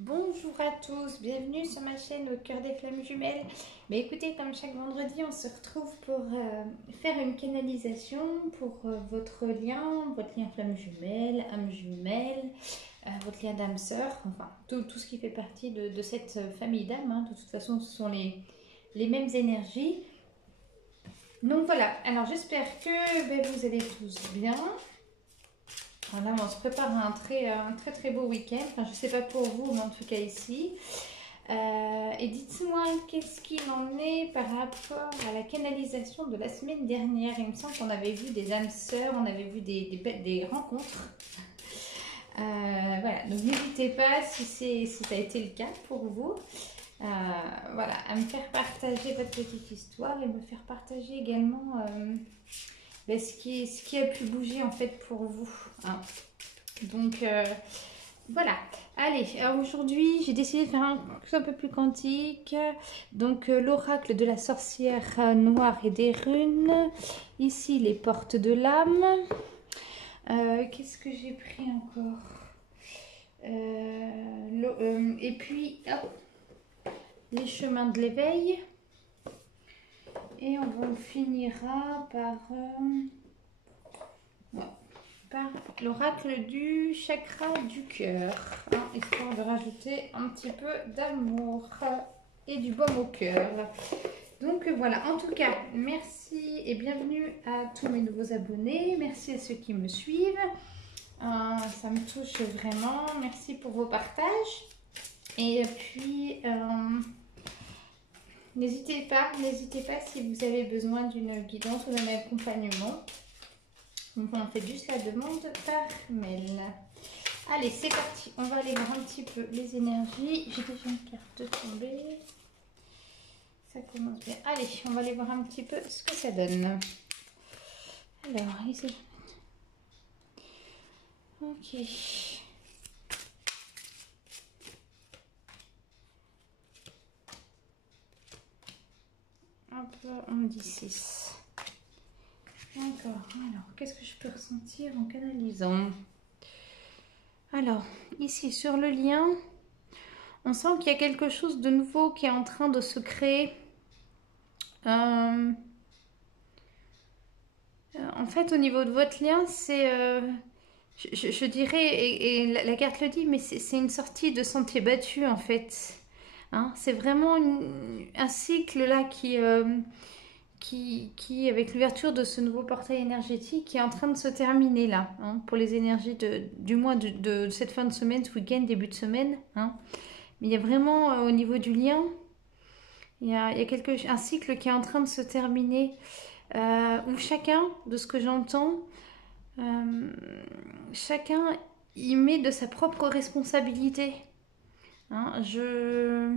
Bonjour à tous, bienvenue sur ma chaîne Au cœur des flammes jumelles. Mais écoutez, comme chaque vendredi, on se retrouve pour faire une canalisation pour votre lien flamme jumelle, âme jumelle, votre lien d'âme sœur, enfin tout ce qui fait partie de cette famille d'âmes. Hein. De toute façon, ce sont les mêmes énergies. Donc voilà, alors j'espère que vous allez tous bien. Alors là, on se prépare à un très beau week-end. Enfin, je ne sais pas pour vous, mais en tout cas ici. Et dites-moi, qu'est-ce qu'il en est par rapport à la canalisation de la semaine dernière? Il me semble qu'on avait vu des âmes sœurs, on avait vu des rencontres. Voilà, donc n'hésitez pas si ça a été le cas pour vous. Voilà, à me faire partager votre petite histoire et me faire partager également ce qui a pu bouger en fait pour vous. Hein. Donc voilà. Allez, aujourd'hui j'ai décidé de faire quelque chose un peu plus quantique. Donc l'oracle de la sorcière noire et des runes. Ici les portes de l'âme. Qu'est-ce que j'ai pris encore? Et puis hop, les chemins de l'éveil. Et on finira par l'oracle du chakra du cœur, hein, histoire de rajouter un petit peu d'amour et du baume au cœur. Donc voilà, en tout cas, merci et bienvenue à tous mes nouveaux abonnés. Merci à ceux qui me suivent. Ça me touche vraiment. Merci pour vos partages. Et puis... n'hésitez pas si vous avez besoin d'une guidance ou d'un accompagnement. Donc on fait juste la demande par mail. Allez, c'est parti. On va aller voir un petit peu les énergies. J'ai déjà une carte tombée. Ça commence bien. Allez, on va aller voir un petit peu ce que ça donne. Alors, ici. Ok. Hop, on me dit 6. D'accord. Alors, qu'est-ce que je peux ressentir en canalisant? Alors, ici, sur le lien, on sent qu'il y a quelque chose de nouveau qui est en train de se créer. En fait, au niveau de votre lien, c'est... je dirais, et la carte le dit, mais c'est une sortie de sentier battu, en fait. Hein, c'est vraiment un cycle là qui, avec l'ouverture de ce nouveau portail énergétique, qui est en train de se terminer là, hein, pour les énergies du mois de cette fin de semaine, ce week-end, début de semaine. Hein. Mais il y a vraiment, au niveau du lien, il y a un cycle qui est en train de se terminer, où chacun, de ce que j'entends, chacun y met de sa propre responsabilité. Hein, je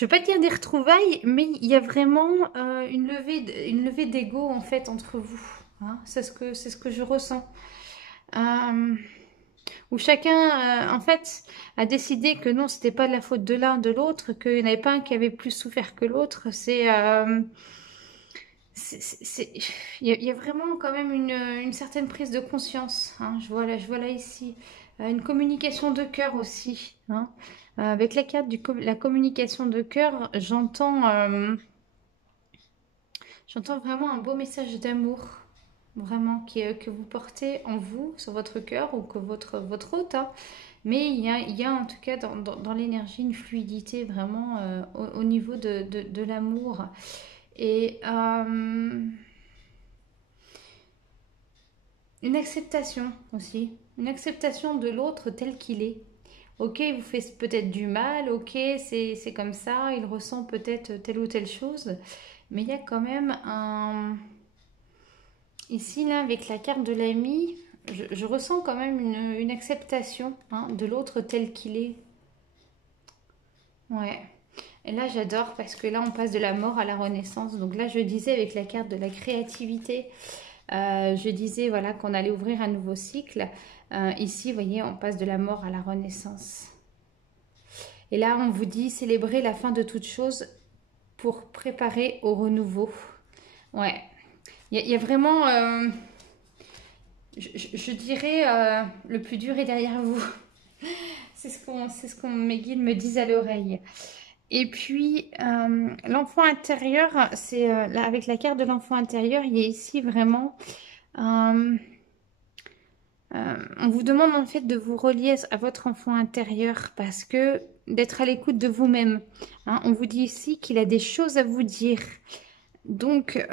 vais pas dire des retrouvailles, mais il y a vraiment une levée d'ego en fait entre vous. Hein, c'est ce que je ressens. Où chacun en fait a décidé que non, c'était pas de la faute de l'un de l'autre, qu'il n'y en avait pas un qui avait plus souffert que l'autre. Il y a vraiment quand même une certaine prise de conscience. Hein, je vois là ici une communication de cœur aussi. Hein. Avec la carte la communication de cœur, j'entends vraiment un beau message d'amour, vraiment, que vous portez en vous, sur votre cœur ou que votre hôte. Hein. Mais il y a en tout cas dans l'énergie une fluidité vraiment au niveau de l'amour. Et une acceptation aussi, une acceptation de l'autre tel qu'il est. Ok, il vous fait peut-être du mal, ok, c'est comme ça, il ressent peut-être telle ou telle chose, mais il y a quand même un... Ici, là, avec la carte de l'ami, je ressens quand même une acceptation, hein, de l'autre tel qu'il est. Ouais. Et là, j'adore parce que là, on passe de la mort à la renaissance. Donc là, je disais avec la carte de la créativité, je disais voilà qu'on allait ouvrir un nouveau cycle. Ici, vous voyez, on passe de la mort à la renaissance. Et là, on vous dit célébrer la fin de toute chose pour préparer au renouveau. Ouais. Il y a vraiment, je dirais, le plus dur est derrière vous. c'est ce qu'on mes guides me disent à l'oreille. Et puis, l'enfant intérieur, c'est avec la carte de l'enfant intérieur, il y a ici vraiment... on vous demande en fait de vous relier à votre enfant intérieur parce que d'être à l'écoute de vous-même. Hein, on vous dit ici qu'il a des choses à vous dire. Donc,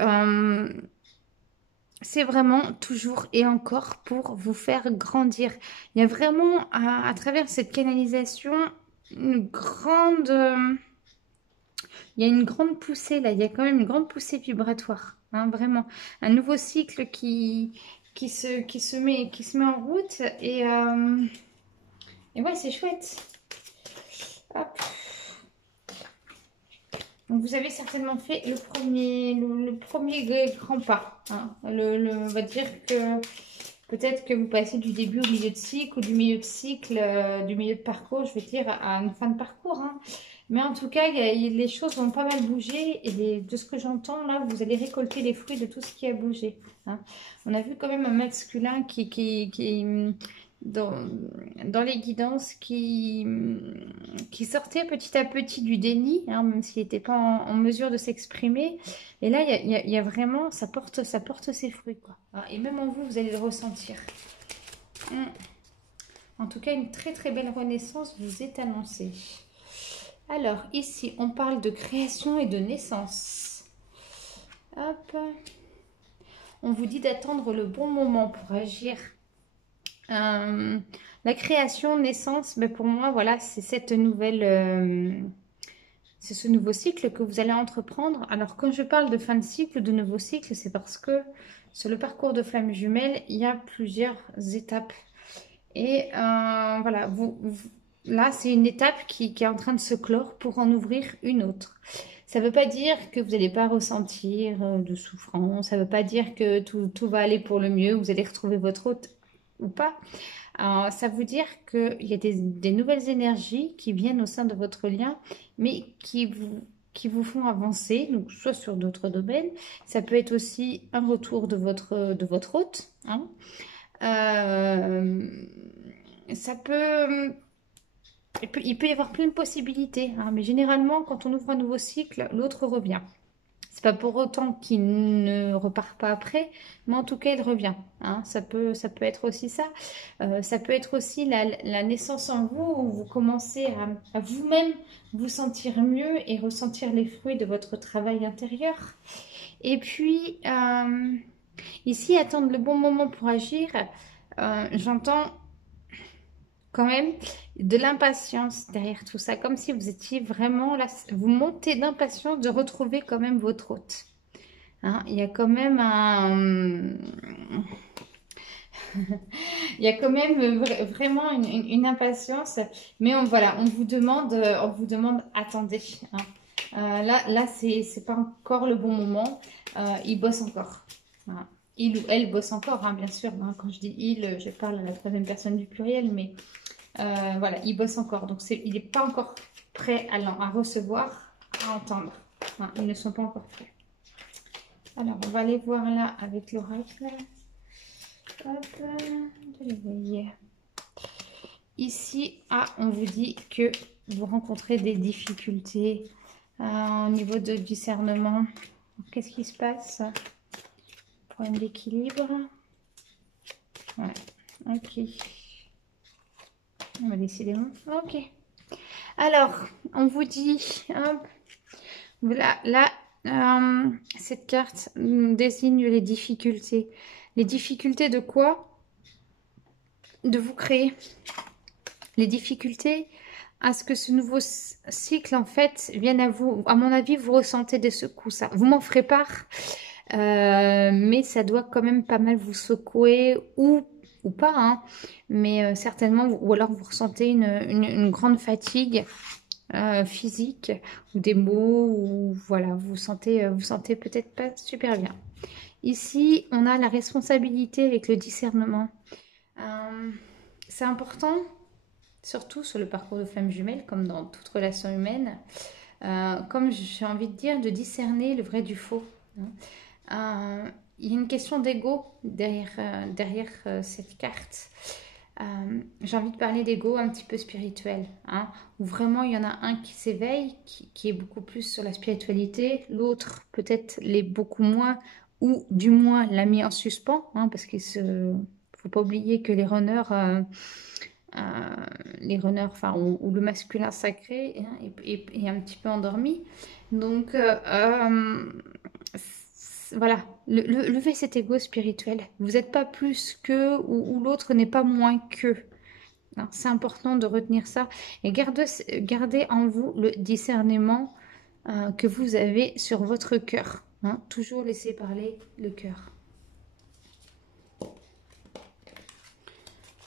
c'est vraiment toujours et encore pour vous faire grandir. Il y a vraiment à travers cette canalisation une grande... il y a une grande poussée là, il y a quand même une grande poussée vibratoire. Hein, vraiment. Un nouveau cycle qui se met en route et ouais, c'est chouette. Hop. Donc vous avez certainement fait le premier grand pas. Hein. On va dire que peut-être que vous passez du début au milieu de cycle ou du milieu de cycle, du milieu de parcours, je vais dire, à une fin de parcours. Hein. Mais en tout cas, les choses vont pas mal bouger et de ce que j'entends là, vous allez récolter les fruits de tout ce qui a bougé. Hein. On a vu quand même un masculin qui dans les guidances qui sortait petit à petit du déni, hein, même s'il n'était pas en mesure de s'exprimer. Et là, il y a vraiment, ça porte ses fruits, quoi. Et même en vous, vous allez le ressentir. En tout cas, une très très belle renaissance vous est annoncée. Alors, ici, on parle de création et de naissance. Hop. On vous dit d'attendre le bon moment pour agir. La création, naissance, ben pour moi, voilà, c'est cette nouvelle... c'est ce nouveau cycle que vous allez entreprendre. Alors, quand je parle de fin de cycle, de nouveau cycle, c'est parce que sur le parcours de flamme jumelle, il y a plusieurs étapes. Et voilà, là, c'est une étape qui est en train de se clore pour en ouvrir une autre. Ça ne veut pas dire que vous n'allez pas ressentir de souffrance. Ça ne veut pas dire que tout va aller pour le mieux, vous allez retrouver votre hôte ou pas. Ça veut dire qu'il y a des nouvelles énergies qui viennent au sein de votre lien, mais qui vous font avancer, donc soit sur d'autres domaines. Ça peut être aussi un retour de votre hôte. Hein. Ça peut... Il peut y avoir plein de possibilités, hein, mais généralement, quand on ouvre un nouveau cycle, l'autre revient. C'est pas pour autant qu'il ne repart pas après, mais en tout cas, il revient. Hein. Ça peut être aussi ça. Ça peut être aussi la naissance en vous, où vous commencez à vous-même vous sentir mieux et ressentir les fruits de votre travail intérieur. Et puis, ici, attendre le bon moment pour agir, j'entends quand même de l'impatience derrière tout ça, comme si vous étiez vraiment là, vous montez d'impatience de retrouver quand même votre hôte. Hein, il y a quand même il y a quand même vraiment une impatience, mais voilà, on vous demande attendez. Hein. Là c'est pas encore le bon moment, il bosse encore. Hein. Il ou elle bosse encore, hein, bien sûr. Hein. Quand je dis il, je parle à la troisième personne du pluriel, mais voilà, il bosse encore. Donc, il n'est pas encore prêt à recevoir, à entendre. Hein, ils ne sont pas encore prêts. Alors, on va aller voir là avec l'oracle. Hop, je les voyais. Ici, on vous dit que vous rencontrez des difficultés au niveau de discernement. Qu'est-ce qui se passe? Problème d'équilibre. Ouais, ok. On va décidément. Ok. Alors, on vous dit, hop, là, cette carte désigne les difficultés. Les difficultés de quoi? De vous créer. Les difficultés à ce que ce nouveau cycle, en fait, vienne à vous. À mon avis, vous ressentez des secousses. Vous m'en ferez part, mais ça doit quand même pas mal vous secouer ou pas, hein, mais certainement, ou alors vous ressentez une grande fatigue physique, ou des maux, ou voilà, vous sentez peut-être pas super bien. Ici, on a la responsabilité avec le discernement. C'est important, surtout sur le parcours de flamme jumelle, comme dans toute relation humaine, comme j'ai envie de dire, de discerner le vrai du faux. Hein. Il y a une question d'ego derrière cette carte. j'ai envie de parler d'ego un petit peu spirituel, hein, où vraiment il y en a un qui s'éveille, qui est beaucoup plus sur la spiritualité, l'autre peut-être l'est beaucoup moins, ou du moins l'a mis en suspens, hein, parce qu'il se... faut pas oublier que euh, enfin, ou le masculin sacré hein, est un petit peu endormi. Donc, voilà, levez cet ego spirituel. Vous n'êtes pas plus que, ou l'autre n'est pas moins que. Hein, c'est important de retenir ça. Et gardez en vous le discernement que vous avez sur votre cœur. Hein. Toujours laisser parler le cœur.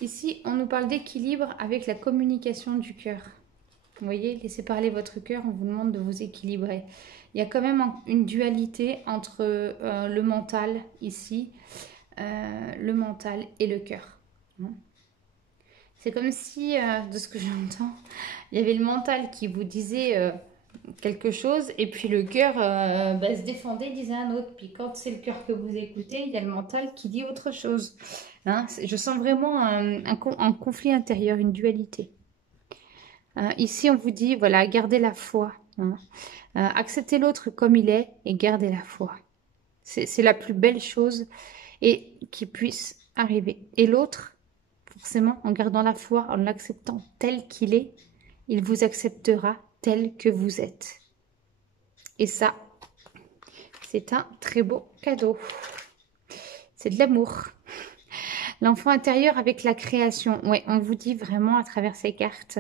Ici, on nous parle d'équilibre avec la communication du cœur. Vous voyez, laissez parler votre cœur, on vous demande de vous équilibrer. Il y a quand même une dualité entre le mental ici, le mental et le cœur. C'est comme si, de ce que j'entends, il y avait le mental qui vous disait quelque chose et puis le cœur se défendait, disait un autre. Puis quand c'est le cœur que vous écoutez, il y a le mental qui dit autre chose. Hein, je sens vraiment un conflit intérieur, une dualité. Ici, on vous dit, voilà, gardez la foi. Hein. Acceptez l'autre comme il est et gardez la foi. C'est la plus belle chose et qui puisse arriver. Et l'autre, forcément, en gardant la foi, en l'acceptant tel qu'il est, il vous acceptera tel que vous êtes. Et ça, c'est un très beau cadeau. C'est de l'amour. L'enfant intérieur avec la création. Ouais, on vous dit vraiment à travers ces cartes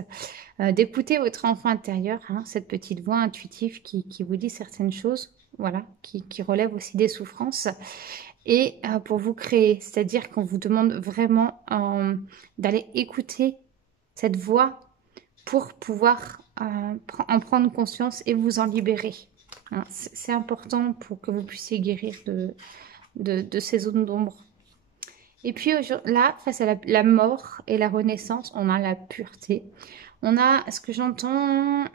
d'écouter votre enfant intérieur, hein, cette petite voix intuitive qui vous dit certaines choses, voilà, qui relève aussi des souffrances. Et pour vous créer, c'est-à-dire qu'on vous demande vraiment d'aller écouter cette voix pour pouvoir en prendre conscience et vous en libérer. Hein, c'est important pour que vous puissiez guérir de ces zones d'ombre. Et puis là, face à la mort et la renaissance, on a la pureté. On a, ce que j'entends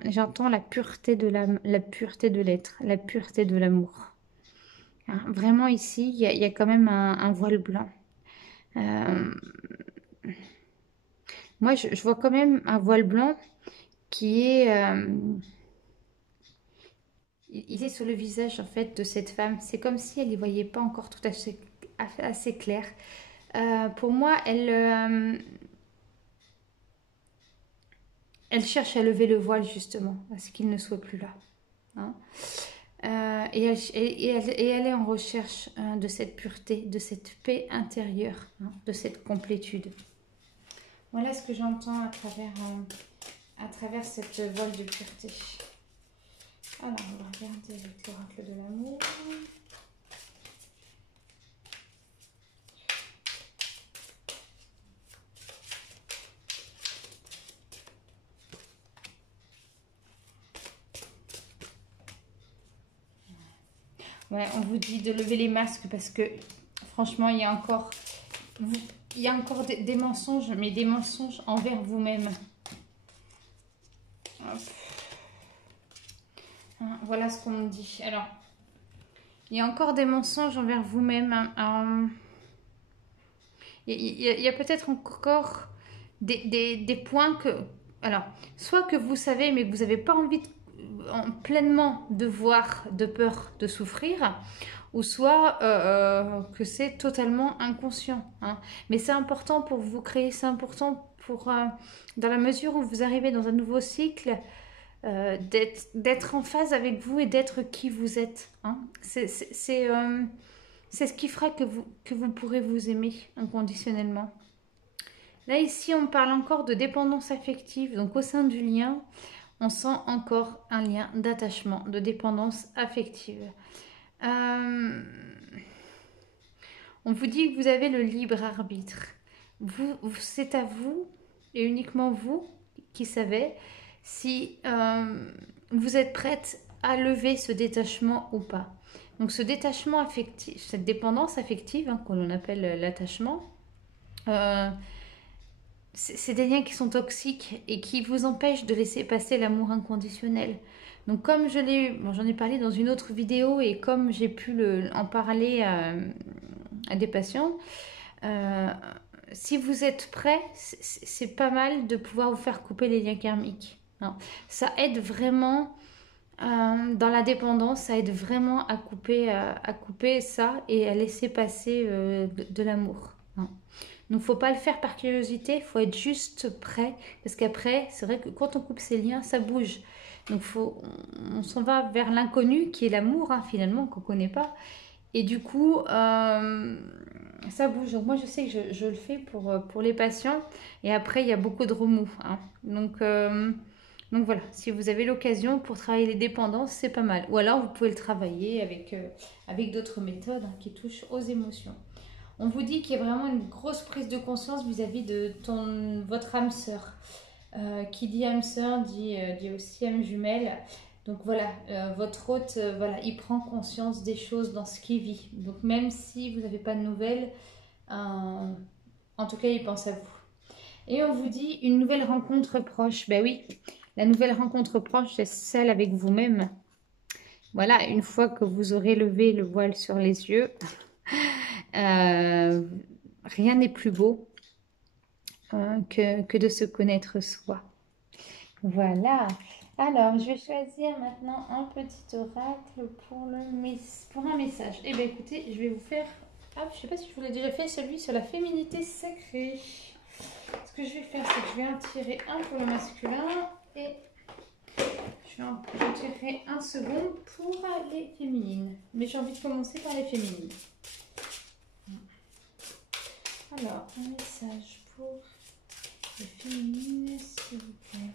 la pureté la pureté de l'être, la pureté de l'amour. Hein, vraiment ici, il y a quand même un voile blanc. Moi, je vois quand même un voile blanc qui est... il est sur le visage, en fait, de cette femme. C'est comme si elle n'y voyait pas encore tout assez clair. Pour moi, elle cherche à lever le voile, justement, à ce qu'il ne soit plus là. Hein. Et elle est en recherche de cette pureté, de cette paix intérieure, hein, de cette complétude. Voilà ce que j'entends à travers cette voile de pureté. Alors, on va regarder avec l'oracle de l'amour. Ouais, on vous dit de lever les masques parce que franchement, il y a encore des mensonges, mais des mensonges envers vous-même. Voilà ce qu'on me dit. Alors, il y a encore des mensonges envers vous-même. Il y a peut-être encore des points que... Alors, soit que vous savez, mais que vous n'avez pas envie pleinement de voir, de peur de souffrir, ou soit que c'est totalement inconscient. Hein. Mais c'est important pour vous créer, c'est important pour, dans la mesure où vous arrivez dans un nouveau cycle, d'être en phase avec vous et d'être qui vous êtes. Hein. C'est ce qui fera que vous pourrez vous aimer inconditionnellement. Là, ici, on parle encore de dépendance affective. Donc, au sein du lien, on sent encore un lien d'attachement, de dépendance affective. On vous dit que vous avez le libre arbitre. C'est à vous, et uniquement vous, qui savez si vous êtes prête à lever ce détachement ou pas. Donc ce détachement affectif, cette dépendance affective, hein, qu'on appelle l'attachement, c'est des liens qui sont toxiques et qui vous empêchent de laisser passer l'amour inconditionnel. Donc comme j'en ai parlé dans une autre vidéo et comme j'ai pu en parler à des patients, si vous êtes prêt, c'est pas mal de pouvoir vous faire couper les liens karmiques. Hein. Ça aide vraiment dans la dépendance, ça aide vraiment à couper ça et à laisser passer de l'amour. Hein. Donc, faut pas le faire par curiosité, il faut être juste prêt. Parce qu'après, c'est vrai que quand on coupe ces liens, ça bouge. Donc, on s'en va vers l'inconnu qui est l'amour, hein, finalement, qu'on ne connaît pas. Et du coup, ça bouge. Donc, moi, je sais que je le fais pour les patients. Et après, il y a beaucoup de remous. Hein. Donc voilà, si vous avez l'occasion pour travailler les dépendances, c'est pas mal. Ou alors, vous pouvez le travailler avec d'autres méthodes hein, qui touchent aux émotions. On vous dit qu'il y a vraiment une grosse prise de conscience vis-à-vis de votre âme sœur. Qui dit âme sœur dit aussi âme jumelle. Donc voilà, votre hôte, voilà, il prend conscience des choses dans ce qu'il vit. Donc même si vous n'avez pas de nouvelles, en tout cas, il pense à vous. Et on vous dit une nouvelle rencontre proche. Ben oui, la nouvelle rencontre proche, c'est celle avec vous-même. Voilà, une fois que vous aurez levé le voile sur les yeux, rien n'est plus beau que de se connaître soi. Voilà. Alors, je vais choisir maintenant un petit oracle pour un message. Eh bien, écoutez, je vais vous faire... Hop, je ne sais pas si je vous l'ai déjà fait, celui sur la féminité sacrée. Ce que je vais faire, c'est que je vais en tirer un pour le masculin et je vais en tirer un second pour les féminines. Mais j'ai envie de commencer par les féminines. Alors, un message pour les féminines, s'il vous plaît.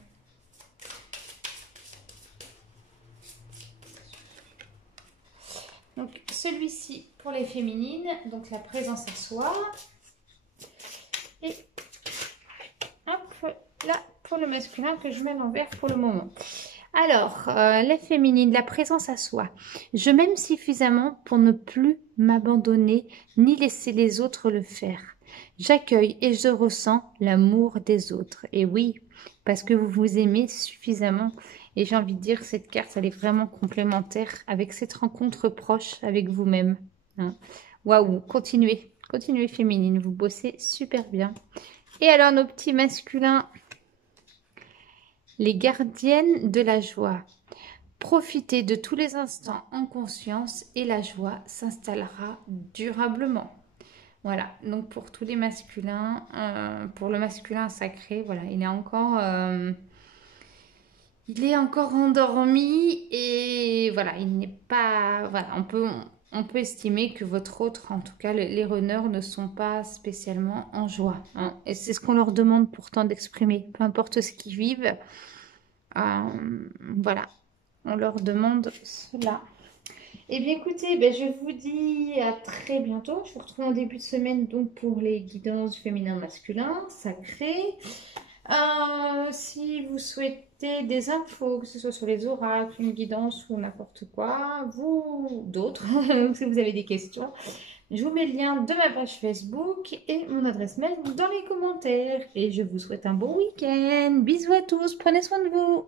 Donc, celui-ci pour les féminines, donc la présence à soi. Et hop, là, pour le masculin que je mets à l'envers pour le moment. Alors, les féminines, la présence à soi. Je m'aime suffisamment pour ne plus m'abandonner ni laisser les autres le faire. J'accueille et je ressens l'amour des autres. Et oui, parce que vous vous aimez suffisamment. Et j'ai envie de dire, cette carte, elle est vraiment complémentaire avec cette rencontre proche avec vous-même. Hein. Waouh, continuez, continuez féminine, vous bossez super bien. Et alors, nos petits masculins, les gardiennes de la joie. Profitez de tous les instants en conscience et la joie s'installera durablement. Voilà, donc pour tous les masculins, pour le masculin sacré, voilà, il est encore endormi et voilà, il n'est pas, voilà, on peut estimer que votre autre, en tout cas les runners, ne sont pas spécialement en joie. Hein, et c'est ce qu'on leur demande pourtant d'exprimer, peu importe ce qu'ils vivent. Voilà, on leur demande cela. Eh bien écoutez, je vous dis à très bientôt. Je vous retrouve en début de semaine donc pour les guidances féminin masculin sacré. Si vous souhaitez des infos, que ce soit sur les oracles, une guidance ou n'importe quoi, vous d'autres, si vous avez des questions, je vous mets le lien de ma page Facebook et mon adresse mail dans les commentaires. Et je vous souhaite un bon week-end. Bisous à tous, prenez soin de vous.